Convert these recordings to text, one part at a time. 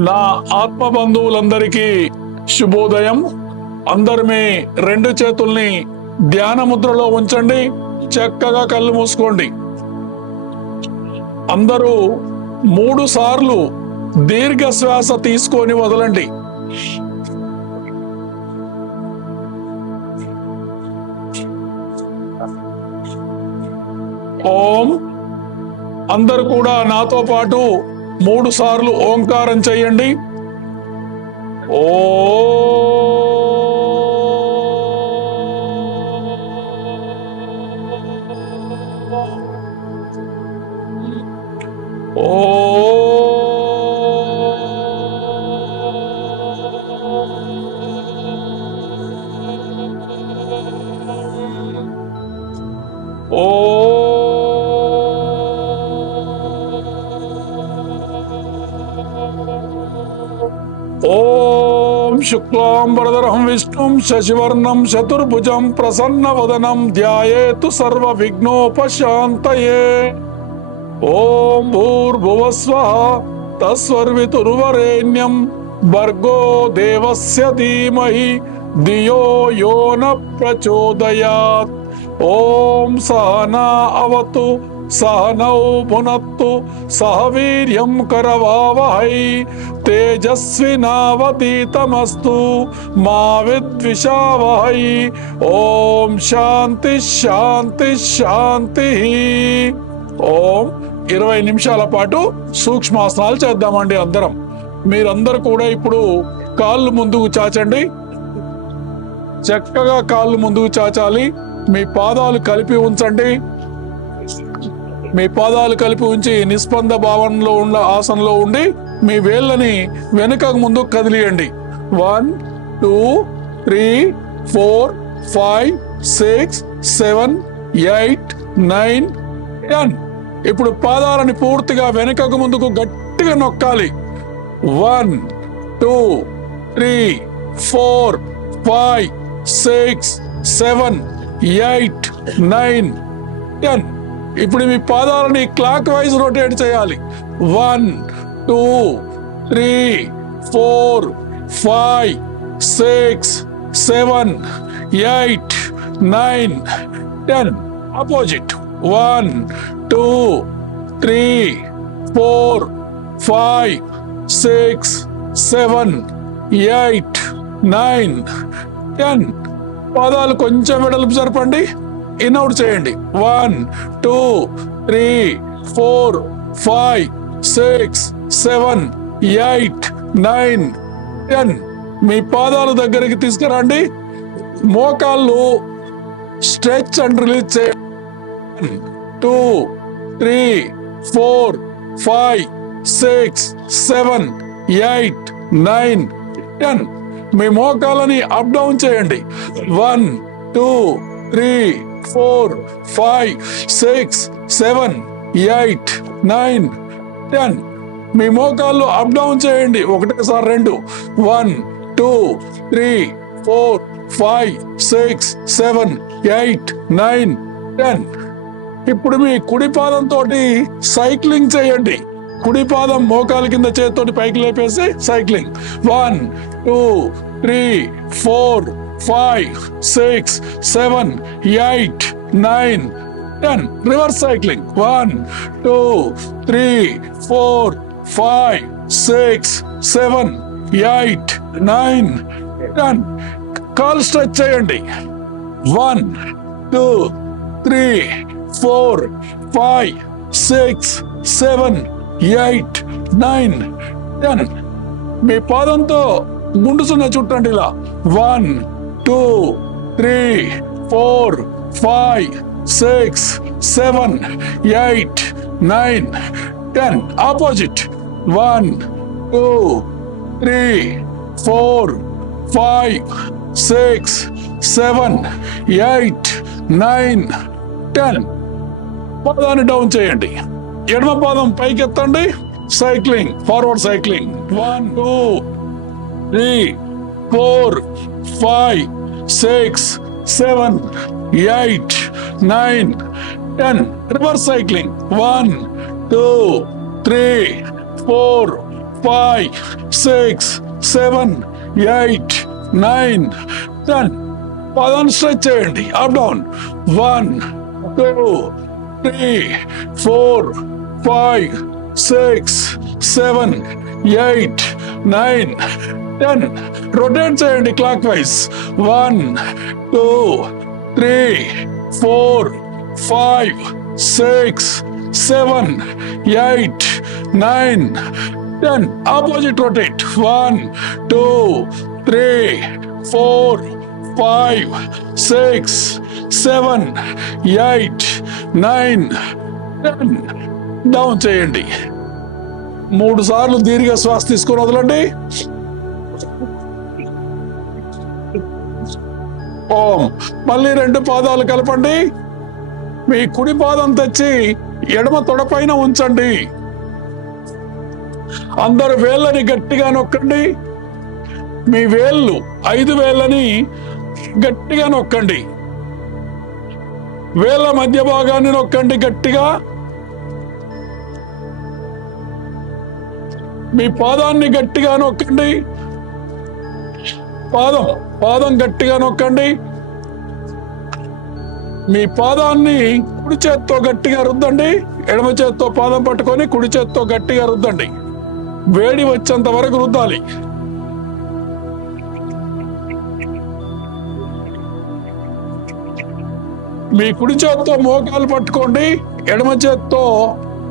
నా ఆత్మ బంధువులందరికీ శుభోదయం. అందరు మీ రెండు చేతుల్ని ధ్యాన ముద్రలో ఉంచండి. చక్కగా కళ్ళు మూసుకోండి. అందరూ 3 సార్లు దీర్ఘ శ్వాస తీసుకొని వదలండి. ఓం. అందరూ కూడా నాతో పాటు 3 సార్లు ఓంకారం చెయ్యండి. ఓ ఓం శుక్లాంబరధరం విష్ణుం శశివర్ణం చతుర్భుజం ప్రసన్నవదనం ధ్యాయేతు సర్వ విఘ్నోపశాంతయే. ఓం భూర్భువస్వః తస్సర్వితుర్వరేణ్యం భర్గో దేవస్య ధీమహి ధియో యో న ప్రచోదయాత్. ఓం సహనా అవతు సహనౌ భునత్తు సహ వీర్యం కరవావహై తేజస్వినావతీతమస్తు మా విద్విషావహై. ఓం శాంతి శాంతి శాంతి. ఓం 20 నిమిషాల పాటు సూక్ష్మాసనాలు చేద్దామండి అందరం. మీరందరూ కూడా ఇప్పుడు కాళ్ళు ముందుకు చాచండి. చక్కగా కాళ్ళు ముందుకు చాచాలి. మీ పాదాలు కలిపి ఉంచండి. మీ పాదాలు కలిపి ఉంచి నిస్పంద భావనలో ఉన్న ఆసనంలో ఉండి మీ వేళ్ళని వెనుకకు ముందుకు కదిలియండి. 1 2 3 4 5 6 7 8 9 10. ఇప్పుడు పాదాలని పూర్తిగా వెనుకకు ముందుకు గట్టిగా నొక్కాలి. 1 2 3 4 5 6 7 8 9 10. ఇప్పుడు మీ పాదాలని క్లాక్ వైజ్ రొటేట్ చేయాలి. 1 2 3 4 5 6 7 8 9 10. ఆపోజిట్. 1 2 3 4 5 6 7 8 9 10. పాదాలు కొంచెం వెడల్పు జరపండి. ఇన్అవుట్ చేయండి. 1 2 3 4 5 6 7 8 9 10. మీ పాదాల దగ్గరికి తీసుకురండి. మోకాళ్ళు స్ట్రెచ్ అండ్ రిలీజ్ చేయండి. 1 2 3 4 5 6 7 8 9 10. మీ మోకాళ్ళని అప్ డౌన్ చేయండి. 1 2 3 4 5 6 7 8 9 10. మీ మోకాళ్ళు అప్ డౌన్ చేయండి. ఒకటేసారి 2. 1 2 3 4 5 6 7 8 9 10. ఇప్పుడు మీ కుడి పాదంతో సైక్లింగ్ చేయండి. కుడి పాదం మోకాలు కింద చేతితోటి పైకి లేపేసి సైక్లింగ్. 1 2 3 4 5 6 7 8 9 10. Reverse cycling. 1 2 3 4 5 6 7 8 9 10. కాలు స్ట్రెచ్ చేయండి. 1 2 3 4 5 6 7 8 9 10. మీ పాదంతో గుండు సున్న చుట్టండి ఇలా. 1 2 3 4 5 6 7 8 9 10. ఆపోజిట్. 1 2 3 4 5 6 7 8 9 10. పాదాన్ని డౌన్ చేయండి. ఎడమ పాదం పైకి ఎత్తండి. Cycling, forward cycling. 1 2 3 4 5 6 7 8 9 10. Reverse cycling. 1 2 3 4 5, 6, 7, 8, 9, 10. పాదాన్ని స్ట్రెచ్ చేయండి. Up down. 1, 2, 3, 4, 5, 6, 7, 8, 9, 10. రొటేట్ చేయండి clock wise. 1, 2, 3, 4, 5, 6, 7, 8, 9, 10. Opposite rotate. 1, 2, 3, 4, 5, 6, 7, 8, 9, 10. Down చేయండి. 3 సార్లు దీర్ఘ శ్వాస తీసుకొని వదలండి. ఓం. మళ్ళీ 2 పాదాలు కలపండి. మీ కుడి పాదం తెచ్చి ఎడమ తొడపైన ఉంచండి. అందరు వేళ్ళని గట్టిగా నొక్కండి. మీ వేళ్ళు 5 వేళ్ళని గట్టిగా నొక్కండి. వేళ్ళ మధ్య భాగాన్ని నొక్కండి గట్టిగా. మీ పాదాన్ని గట్టిగా నొక్కండి. పాదం గట్టిగా నొక్కండి. మీ పాదాన్ని కుడి చేత్తో గట్టిగా రుద్దండి. ఎడమ చేత్తో పాదం పట్టుకొని కుడి చేత్తో గట్టిగా రుద్దండి. వేడి వచ్చేంత వరకు రుద్దాలి. మీ కుడి చేత్తో మోకాలు పట్టుకోండి. ఎడమ చేత్తో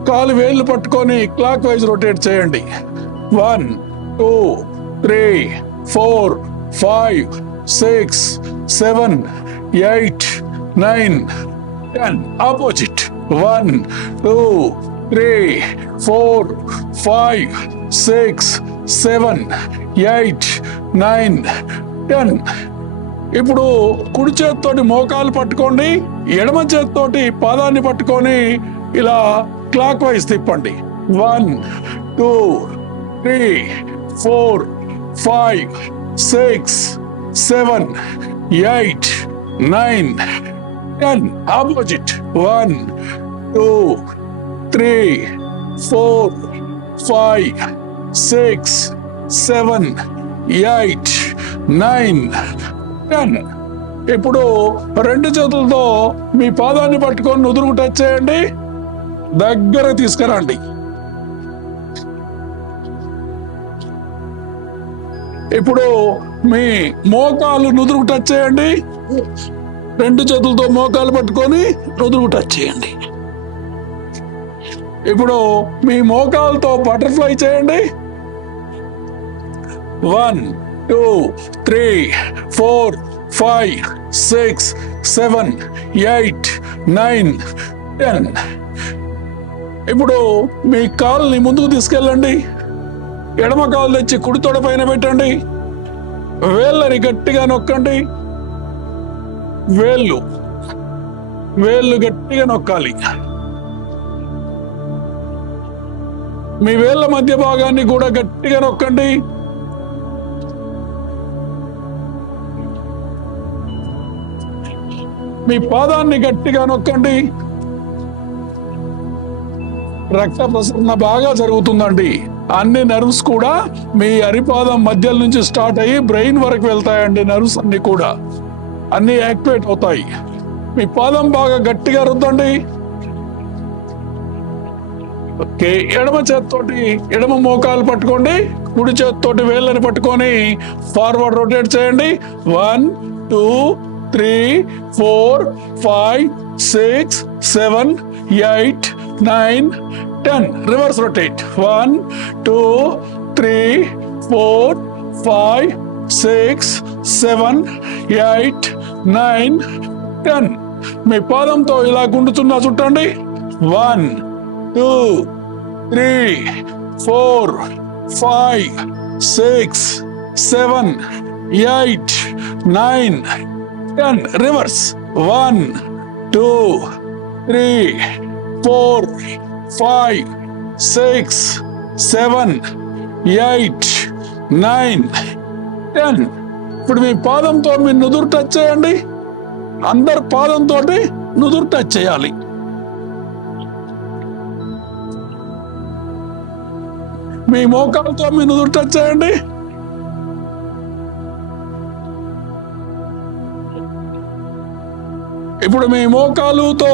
కాలు వేళ్ళు పట్టుకొని క్లాక్ వైజ్ రొటేట్ చేయండి. 1, 2, 3, 4, 5, 6, 7, 8, 9, 10. Opposite. 1, 2, 3, 4, 5, 6, 7, 8, 9, 10. ఇప్పుడు కుడి చేత్తోటి మోకాలు పట్టుకోండి. ఎడమ చేత్తోటి పాదాన్ని పట్టుకొని ఇలా క్లాక్ వైజ్ తిప్పండి. 1, 2, 3, 4, 5, 6, 7, 8, 9, 10. Opposite. 1, 2, 3, 4, 5, 6, 7, 8, 9, 10. ఇప్పుడు 2 చేతులతో మీ పాదాన్ని పట్టుకొని నుదురుకు టచ్ చేయండి. దగ్గర తీసుకురండి. ఇప్పుడు మీ మోకాలు నుదురుకు టచ్ చేయండి. 2 చేతులతో మోకాలు పట్టుకొని నుదురుకు టచ్ చేయండి. ఇప్పుడు మీ మోకాలతో బటర్ఫ్లై చేయండి. 1, 2, 3, 4, 5, 6, 7, 8, 9, 10. ఇప్పుడు మీ కాలుని ముందుకు తీసుకెళ్ళండి. ఎడమ కాలు తెచ్చి కుడి తొడ పైన పెట్టండి. వేళ్ళని గట్టిగా నొక్కండి. వేళ్ళు గట్టిగా నొక్కాలి. మీ వేళ్ళ మధ్య భాగాన్ని కూడా గట్టిగా నొక్కండి. మీ పాదాన్ని గట్టిగా నొక్కండి. రక్త ప్రసరణ బాగా జరుగుతుందండి. అన్ని నర్వ్స్ కూడా మీ అరిపాదం మధ్యల నుంచి స్టార్ట్ అయ్యి బ్రెయిన్ వరకు వెళ్తాయండి. నర్వ్స్ అన్ని కూడా అన్ని యాక్టివేట్ అవుతాయి. మీ పాదం బాగా గట్టిగా రుద్దండి. ఓకే. ఎడమ చేత్తోటి ఎడమ మోకాలు పట్టుకోండి. కుడి చేత్తోటి వేళ్ళని పట్టుకొని ఫార్వర్డ్ రొటేట్ చేయండి. 1, 2, 3, 4, 5, 6, 7, 8, 9, 10. Reverse rotate. 1, 2, 3, 4, 5, 6, 7, 8, 9, 10. మీ పాదంతో ఇలా గుండుతున్నా చుట్టండి. 1, 2, 3, 4, 5, 6, 7, 8, 9, 10. Reverse. 1, 2, 3, 4, 5, 6, 7, 8, 9, 10. ఇప్పుడు మీ పాదంతో మీ నుదురు టచ్ చేయండి. అందరు పాదంతో నుదురు టచ్ చేయాలి. మీ మోకాలతో మీ నుదురు టచ్ చేయండి. ఇప్పుడు మీ మోకాలుతో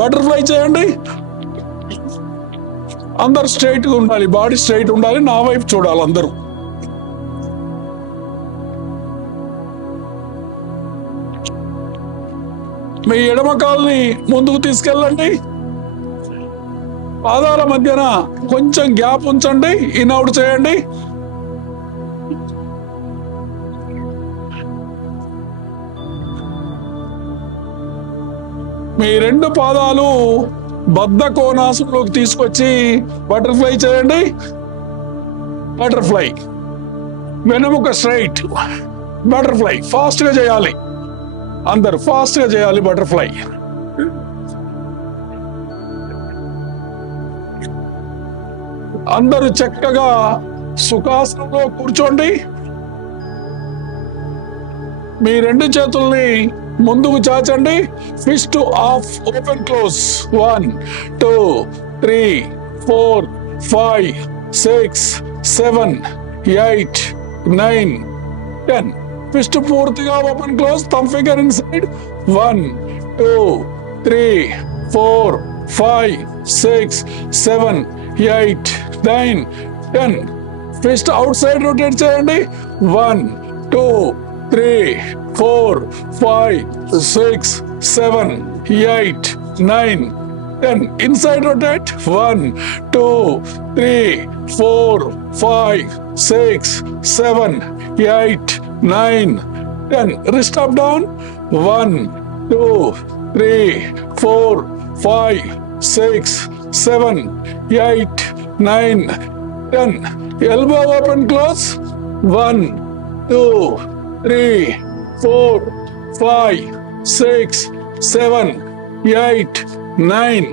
బటర్ఫ్లై చేయండి. అందరు స్ట్రైట్ గా ఉండాలి, బాడీ స్ట్రైట్ ఉండాలి, నా వైపు చూడాలి అందరూ. మీ ఎడమ కాలుని ముందుకు తీసుకెళ్ళండి. పాదాల మధ్యన కొంచెం గ్యాప్ ఉంచండి, ఇన్అవుట్ చేయండి. మీ రెండు పాదాలు బద్ధ కోణాసనంలోకి తీసుకొచ్చి బటర్ఫ్లై చేయండి. బటర్ఫ్లై, వెనుముక స్ట్రైట్, బటర్ఫ్లై ఫాస్ట్ గా చేయాలి, అందరు ఫాస్ట్ గా చేయాలి బటర్ఫ్లై. అందరూ చక్కగా సుఖాసనంలో కూర్చోండి. మీ రెండు చేతుల్ని ముందుకు చాచండి. Fist of open close. 1 2 3 4 5 6 7 8 9 10. Fist పూర్తిగా open close. Thumb finger inside. 1 2 3 4 5 6 7 8 9 10. Fist out side rotate చేయండి. 1 2 3 4 5 6 7 8 9 10. Inside rotate. 1 2 3 4 5 6 7 8 9 10. Wrist up down. 1 2 3 4 5 6 7 8 9 10. Elbow open close. 1 2 3 4 5 6 7 8 9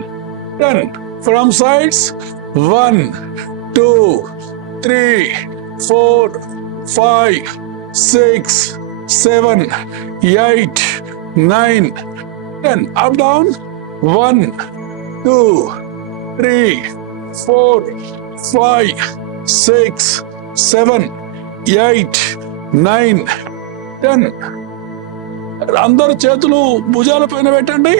10. From sides. 1 2 3 4 5 6 7 8 9 10. Up down. 1 2 3 4 5 6 7 8 9 10. అందరు చేతులు భుజాల పైన పెట్టండి.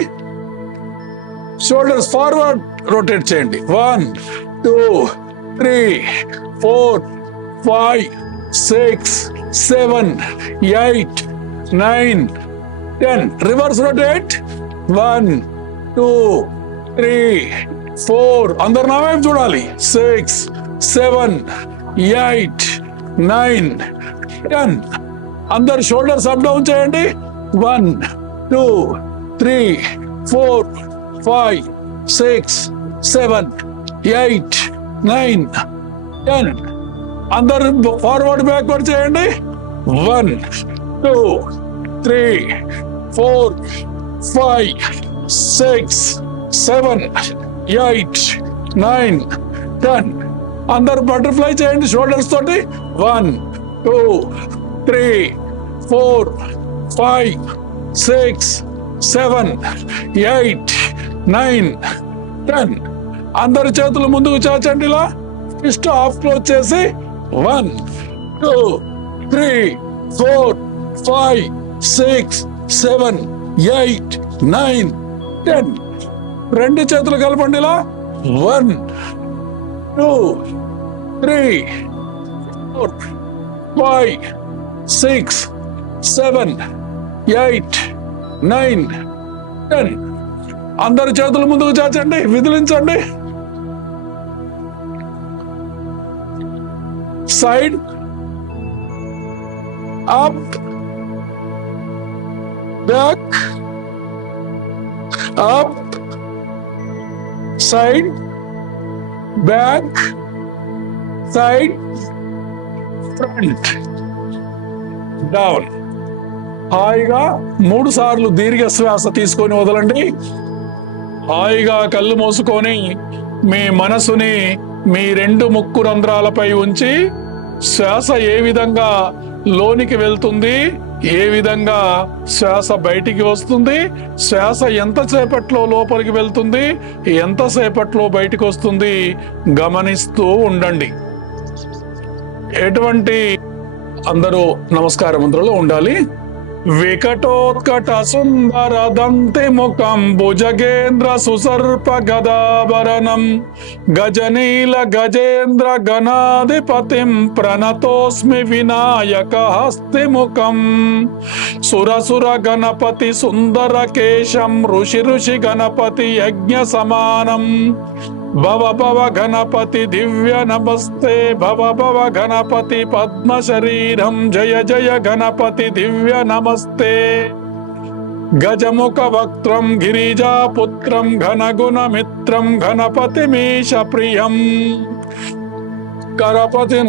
షోల్డర్స్ ఫార్వర్డ్ రొటేట్ చేయండి. 1 2 3 4 5 6 7 8 9 10. Reverse rotate. 1 2 3 4. అందరు నా వైపు చూడాలి. 6 7 8 9 10. అందరు షోల్డర్స్ అప్ డౌన్ చేయండి. 1 2 3 4 5 6 7 8 9 10. అందరు ఫార్వర్డ్ బ్యాక్వర్డ్ చేయండి. 1 2 3 4 5 6 7 8 9 10. అందరు బటర్ఫ్లై చేయండి షోల్డర్స్ తోటి. 1 2 3 4 5 6 7 8 9 10. అందరి చేతులు ముందుకు చాచండి. ఇలా ఫిస్ట్ హాఫ్ క్లోజ్ చేసి 1 2 3 4 5 6 7 8 9 10. రెండు చేతులు కలపండి. ఇలా 1 2 3 4 5 6 7 8 9 10. అందరి చేతులు ముందుకు చాచండి, విదిలించండి. Side up back up side back side front down. హాయిగా 3 సార్లు దీర్ఘ శ్వాస తీసుకొని వదలండి. హాయిగా కళ్ళు మూసుకొని మీ మనసుని మీ 2 ముక్కు రంధ్రాలపై ఉంచి శ్వాస ఏ విధంగా లోనికి వెళ్తుంది, ఏ విధంగా శ్వాస బయటికి వస్తుంది, శ్వాస ఎంతసేపట్లో లోపలికి వెళ్తుంది, ఎంతసేపట్లో బయటికి వస్తుంది గమనిస్తూ ఉండండి. ఎటువంటి అందరూ నమస్కార మంత్రంలో ఉండాలి. వికటోత్కట సుందర దంతి ముఖం భుజగేంద్ర సుసర్ప గదాభరణం గజనీల గజేంద్ర గణాధిపతిం ప్రణతోస్మి వినాయక హస్తిముఖం సురసుర గణపతి సుందర కేశం ఋషి గణపతి యజ్ఞ సమానం భవ భవ గణపతి దివ్య నమస్తే భవ భవ గణపతి పద్మ శరీరం జయ జయ గణపతి దివ్య నమస్తే గజముఖ వక్త్రం గిరిజాపుత్రం ఘనగుణ మిత్రం గణపతి మీశ ప్రియం గణపతి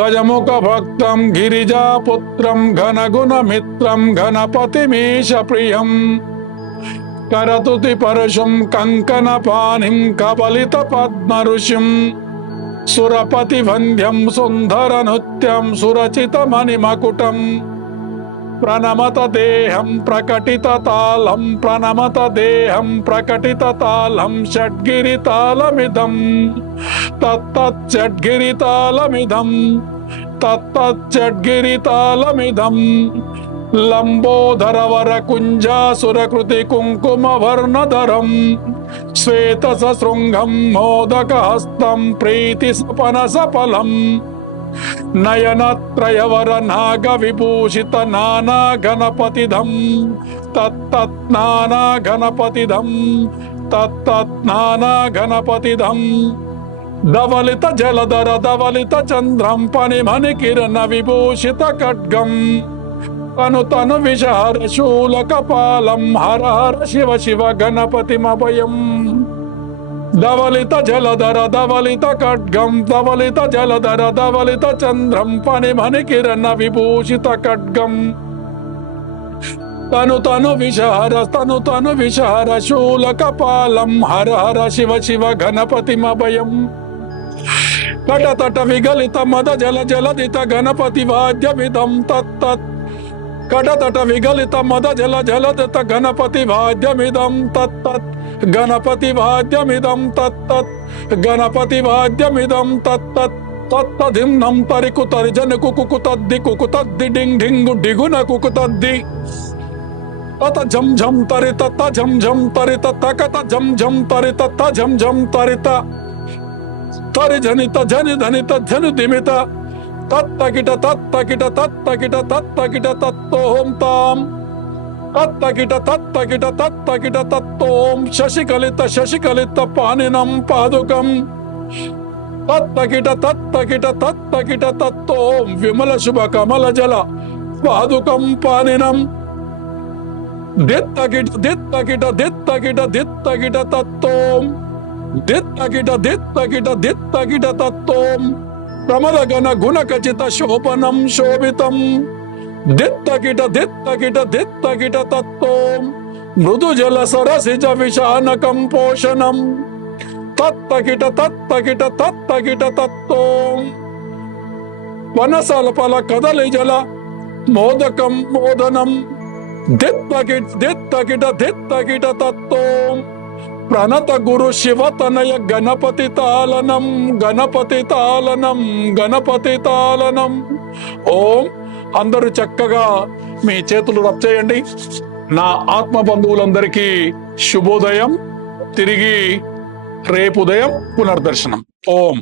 గజముఖ భక్తం గిరిజాపుత్రం ఘనగుణ మిత్రం గణపతి మీశ ప్రియం కరతుతి పరుషం కంకణ పానిం కబలిత పద్మ ఋషిం సురపతి వంద్యం సుందర నృత్యం సురచిత మణిమకుటం ప్రణమత దేహం ప్రకటిత తాళం ప్రణమత దేహం ప్రకటిత తాళం షడ్గిరి తాళమిదం తత్తత్ షడ్గిరి తాళమిదం తత్తత్ షడ్గిరి తాళమిదం లంబోదర వర కుంజాసురకృతి కుంకుమ వర్ణధరం శ్వేత సశృంగం మోదక హస్తం ప్రీతి సపన సఫలం నయనత్రయవర నాగ విభూషిత నానా గణపతిధం తత్తత్ నానా గణపతిధం తత్తత్ నానా గణపతిధం ధవలిత జలధర ధవలిత చంద్రం పనిమణి కిరణ విభూషిత ఖడ్గం తను తను విషహర శూల కపాలం హర హర శివ శివ గణపతిమభయం ధవలిత జలధర ధవలిత ఖడ్గం ధవలిత జలధర ధవలిత చంద్రం పనిమణి కిరణ విభూషిత ఖడ్గం తను తను విషహర శూల కపాలం హర హర శివ శివ గణపతిమభయం కటతట విగలిత మద జల జలదిత గణపతి వాద్యమిదం తత్తత్ కటతట విగలిత మద జల జలదిత గణపతి వాద్యమిదం తత్తత్ గణపతి వాద్యమిదం తత్తత్ గణపతి వాద్యమిదం తత్తత్ తత్తధిమ్నం తరికు తరిజన కుకుతద్ది డింగ్ డింగు డిగున కుకుతద్ది తత ఝం ఝం తరిత త ఝం ఝం తరిత తకత ఝం ఝం తరిత త ఝం ఝం తరిత తరి జనిత జని ధనిత జను దిమిత తత్తకిట తత్తకిట తత్తకిట తత్తకిట తత్తోం తాం తత్తకిట తత్తకిట తత్తకిట తత్తోం శశికలిత పానినం పాదుకం తత్తకిట తత్తకిట తత్తకిట తత్తోం విమల శుభ కమల జల పాదుకం పానినం దిత్తకిట దిత్తకిట దిత్తకిట దిత్తకిట తత్తోం దిత్తకిట దిత్తకిట దిత్తకిట తత్తోం ప్రమదగణ గుణకచిత శోభనం శోభితం దిత్తకిట దిత్తకిట దిత్తకిట తత్తోం మృదు జల సరసిజ విషానకం పోషణం తత్తకిట తత్తకిట తత్తకిట తత్తోం వనసల్పల కదలి జల మోదకం మోదనం దిత్తకిట దిత్తకిట దిత్తకిట తత్తోం ప్రణత గురు శివతనయ గణపతి తాళనం గణపతి తాళనం గణపతి తాళనం. ఓం. అందరూ చక్కగా మీ చేతులు రబ్ చేయండి. నా ఆత్మ బంధువులందరికీ శుభోదయం. తిరిగి రేపు ఉదయం పునర్దర్శనం. ఓం.